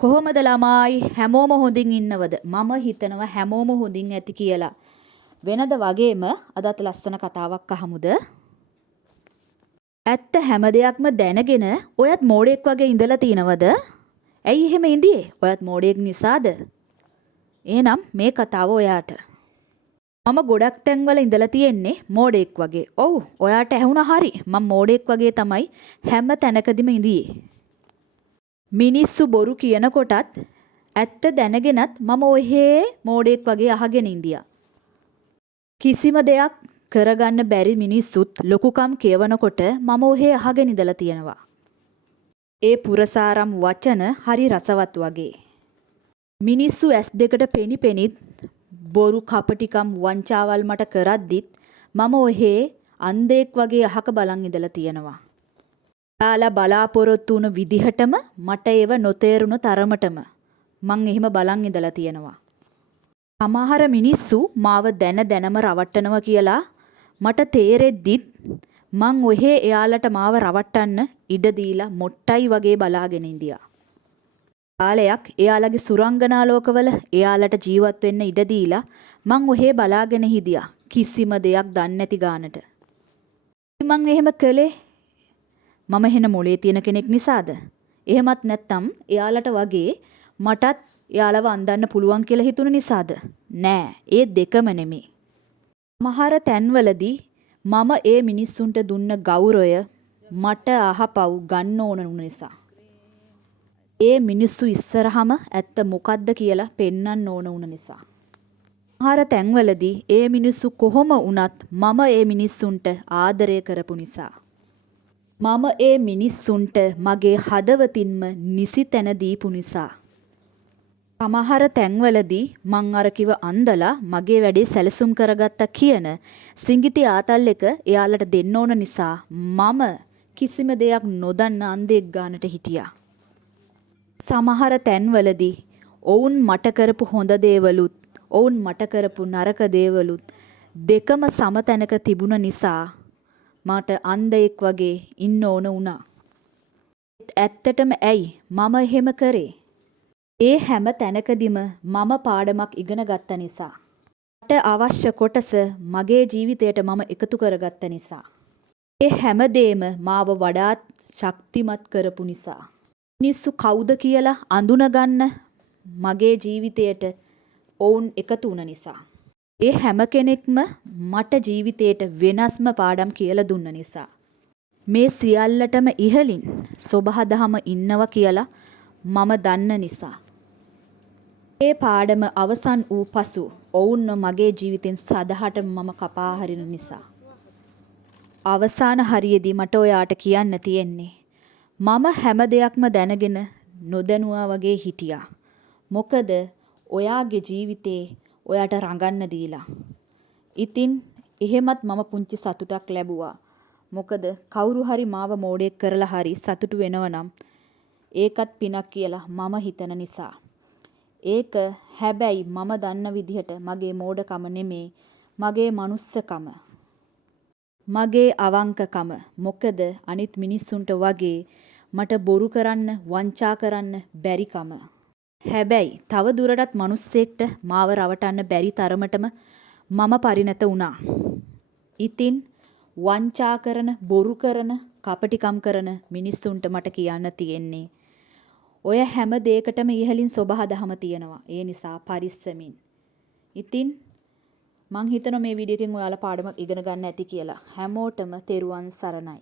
කොහොමද ළමයි හැමෝම හොඳින් ඉන්නවද? මම හිතනවා හැමෝම හොඳින් ඇති කියලා. වෙනද වගේම අදත් ලස්සන කතාවක් අහමුද? ඇත්ත හැම දෙයක්ම දැනගෙන ඔයත් මෝඩෙක් වගේ ඉඳලා තිනවද? ඇයි එහෙම ඉඳියේ? ඔයත් මෝඩෙක් නිසාද? එහෙනම් මේ කතාව ඔයාට. මම ගොඩක් තැන්වල ඉඳලා තියෙන්නේ මෝඩෙක් වගේ. ඔව්, ඔයාට ඇහුණා හරි. මම මෝඩෙක් වගේ තමයි හැම තැනකදීම ඉඳියේ. මිනිස්සු බොරු කියනකොටත් ඇත්ත දැනගෙනත් මම ඔහේ මෝඩෙක් වගේ අහගෙන ඉඳියා. කිසිම දෙයක් කරගන්න බැරි මිනිස්සුත් ලොකුකම් කියවනකොට මම ඔහේ අහගෙන ඉඳලා තියෙනවා. ඒ පුරසාරම් වචන හරි රසවත් වගේ. මිනිස්සු ඇස් දෙකට පෙනිපෙනිත් බොරු කපටිකම් වංචාවල් මට කරද්දිත් මම ඔහේ අන්ධෙක් වගේ අහක බලන් ඉඳලා තියෙනවා. යාලා බලාපොරොත්තු වුණ විදිහටම මට ඒව නොතේරුණ තරමටම මං එහෙම බලන් ඉඳලා තියෙනවා. සමහර මිනිස්සු මාව දැනම රවට්ටනවා කියලා මට තේරෙද්දිත් මං ඔහේ එයාලට මාව රවට්ටන්න ඉඩ දීලා මොට්ටයි වගේ බලාගෙන ඉඳියා. කාලයක් එයාලගේ සුරංගනා ලෝකවල එයාලට ජීවත් වෙන්න ඉඩ දීලා මං ඔහේ බලාගෙන හිටියා කිසිම දෙයක් දන්නේ නැති ගානට. මං එහෙම කළේ මම එහෙන මොලේ තියෙන කෙනෙක් නිසාද? එහෙමත් නැත්නම් එයාලට වගේ මටත් එයාලව අන්දන්න පුළුවන් කියලා හිතුන නිසාද? නෑ, ඒ දෙකම නෙමෙයි. මහර තැන්වලදී මම ඒ මිනිස්සුන්ට දුන්න ගෞරවය මට අහපව් ගන්න ඕන නිසා. ඒ මිනිස්සු ඉස්සරහම ඇත්ත මොකද්ද කියලා පෙන්වන්න ඕන වුණ නිසා. මහර තැන්වලදී ඒ මිනිස්සු කොහොම වුණත් මම ඒ මිනිස්සුන්ට ආදරය කරපු නිසා. මම ඒ මිනිස්සුන්ට මගේ හදවතින්ම නිසි තැන දීපු නිසා. සමහර තැන්වලදී මං අර කිව අන්දලා මගේ වැඩේ සැලසුම් කරගත්තා කියන සිඟිති ආතල් එක එයාලට දෙන්න ඕන නිසා මම කිසිම දෙයක් නොදන්න අන්ධෙක් ගානට හිටියා. සමහර තැන්වලදී ඔවුන් මට කරපු හොඳ දේවලුත් ඔවුන් මට කරපු නරක දේවලුත් දෙකම සම තැනක තිබුණ නිසා මට අන්ධයෙක් වගේ ඉන්න ඕන වුණා. ඇත්තටම ඇයි මම එහෙම කරේ? ඒ හැම තැනකදීම මම පාඩමක් ඉගෙන ගත්ත නිසා. මට අවශ්‍ය කොටස මගේ ජීවිතයට මම එකතු කරගත්ත නිසා. ඒ හැමදේම මාව වඩාත් ශක්තිමත් කරපු නිසා. මිනිස්සු කවුද කියලා අඳුනගන්න මගේ ජීවිතයට ඔවුන් එකතු වුණ නිසා. ඒ හැම කෙනෙක්ම මට ජීවිතයට වෙනස්ම පාඩම් කියලා දුන්න නිසා. මේ සියල්ලටම ඉහලින් සොබහදහම ඉන්නවා කියලා මම දන්න නිසා. ඒ පාඩම අවසන් වූ පසු ඔවුන්ව මගේ ජීවිතෙන් සදහටම මම කපා හරින නිසා. අවසාන හරියේදී මට ඔයාට කියන්න තියෙන්නේ මම හැම දෙයක්ම දැනගෙන නොදැනුවා වගේ හිටියා. මොකද ඔයාගේ ජීවිතේ ඔයාට රඟන්න දීලා. ඉතින් එහෙමත් මම පුංචි සතුටක් ලැබුවා. මොකද කවුරු හරි මාව මෝඩෙක් කරලා හරි සතුටු වෙනවනම් ඒකත් පිනක් කියලා මම හිතන නිසා. ඒක හැබැයි මම දන්න විදිහට මගේ මෝඩකම නෙමේ, මගේ මනුස්සකම. මගේ අවංකකම. මොකද අනිත් මිනිස්සුන්ට වගේ මට බොරු කරන්න, වංචා කරන්න බැරිකම. හැබැයි තව දුරටත් මිනිස්සෙක්ට මාව රවටන්න බැරි තරමටම මම පරිණත වුණා. ඉතින් වංචා කරන, බොරු කරන, කපටිකම් කරන මිනිස්සුන්ට මට කියන්න තියෙන්නේ ඔය හැම දෙයකටම ඉහලින් සොබහදහම තියෙනවා. ඒ නිසා පරිස්සමින්. ඉතින් මං හිතනවා මේ වීඩියෝ එකෙන් ඔයාලා පාඩමක් ඉගෙන ගන්න ඇති කියලා. හැමෝටම තෙරුවන් සරණයි.